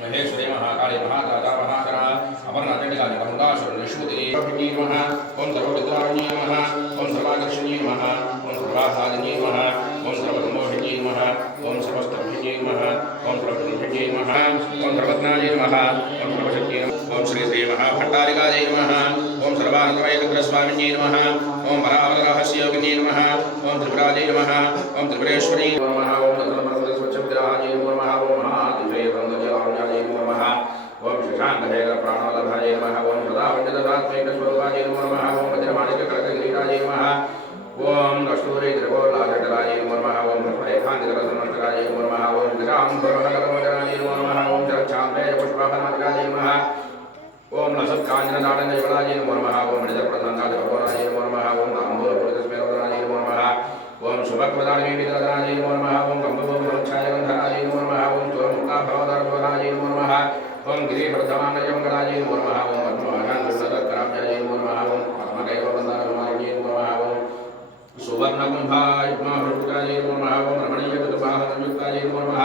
महेश्वरी महाकाली महादाता महाकरा अमरनाथंडिकाली कमलाश्वर निशूदिनी नमः ओम सर्वविद्रावणी नमः ओम सर्वाकर्षणी नमः ओम सर्वाहादिनी नमः ओम सर्वमोहिनी नमः ओम सर्वस्तंभिनी नमः ओम सर्वब्रह्मणी नमः ओम सर्वज्ञानी नमः ओम सर्वशक्ति ओम श्री श्री महाभट्टारिकायै नमः ओम सर्वानंदमयग्रस्वामिन्यै नमः ओम परावररहस्ययोगिन्यै नमः ओम त्रिपुरायै नमः ओम त्रिपुरेश्वरी नमः ओम स्वच्छविग्रहायै नमः ओम ओम शशांकहेर प्राणवल्लभाय नमः ओम सदावंदितसात्विकस्वरूपाय नमः ओम वज्रमाणिक्यकटककिरीटाय नमः ओम कस्तूरी त्रिकोलाजटलाय नमः ओम भस्मरेखान्तिकरसनमस्तकाय नमः ओम विशाम्बरहरमोदनाय नमः ओम चरक्षाम्बेजपुष्पहनाय नमः ओम लसत्काञ्चनदाडनजवलाय नमः ओम मणिजप्रसन्नादिकपोराय नमः ओम ताम्बूलपुरितस्मेरोदनाय नमः ओम शुभक्वदानिमितरदाय नमः ओम कम्बभूमच्छायगन्धराय नमः ओम चोरमुक्ताभवदर्भवनाय नमः ओम गिरिवर्धमानजमगणाय नमः ओम पद्मवाहनकृष्णदत्तराब्जाय नमः ओम आत्मकैवबन्धनकुमारिणे नमः ओम सुवर्णकुम्भायुग्महृष्टाय नमः ओम रमणीयकृतबाहनयुक्ताय नमः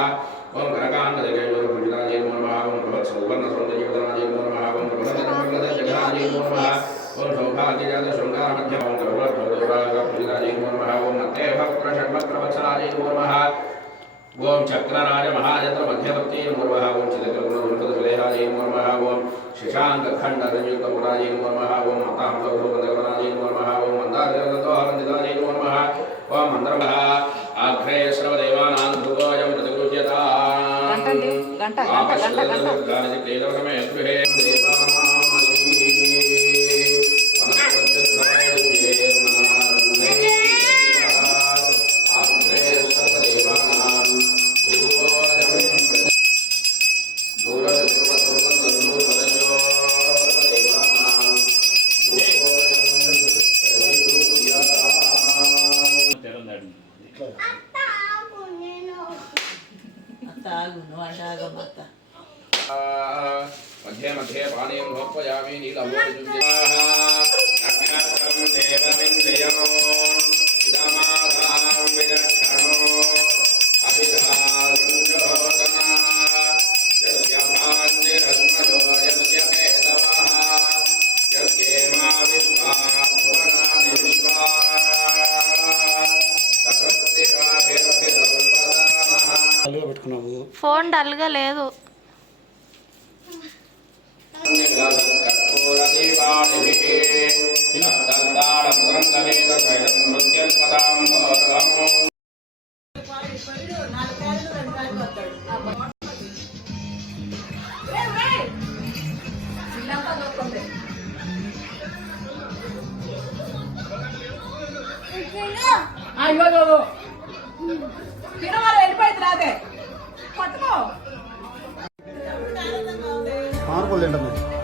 ओम करकाण्डदेवैर्भुजिताय नमः ओम बृहत्सुवर्णसौन्दर्यवदनाय नमः ओम प्रबन्धनमङ्गलजगनाय नमः ओम सौभाग्यजातशृङ्गारमध्यम ओम गर्वभूजिताय नमः ओम नतेभक्त्रषड्भक्त्रवत्सलाय नमः ओम चक्रराज महायत्र मध्यवर्ती नमः ओम चिदकलगुणगुणपदविलेहाय नमः ओम शशांकखण्डरयुक्तपुराय नमः ओम मतांसौभवन्दगमनाय नमः ओम मन्दारजलदोहरन्दिताय नमः ओम मन्त्रमः आघ्रे सर्वदेवानां ध्रुवोऽयं प्रतिगृह्यताम् घण्टा मध्ये मध्ये पानीं भोक्पयामि नीलमोजुञ्जाः नक्षत्रं देवमिन्द्रियमो इदमाधां विदक्षणो अभिधारुञ्जोतना यस्य भान्तिरस्मयो यस्य केतवः यस्येमा विश्वा भुवनानि विश्वा ఫోన్ డల్గా లేదు. మార్పులు ఏంటమ్మా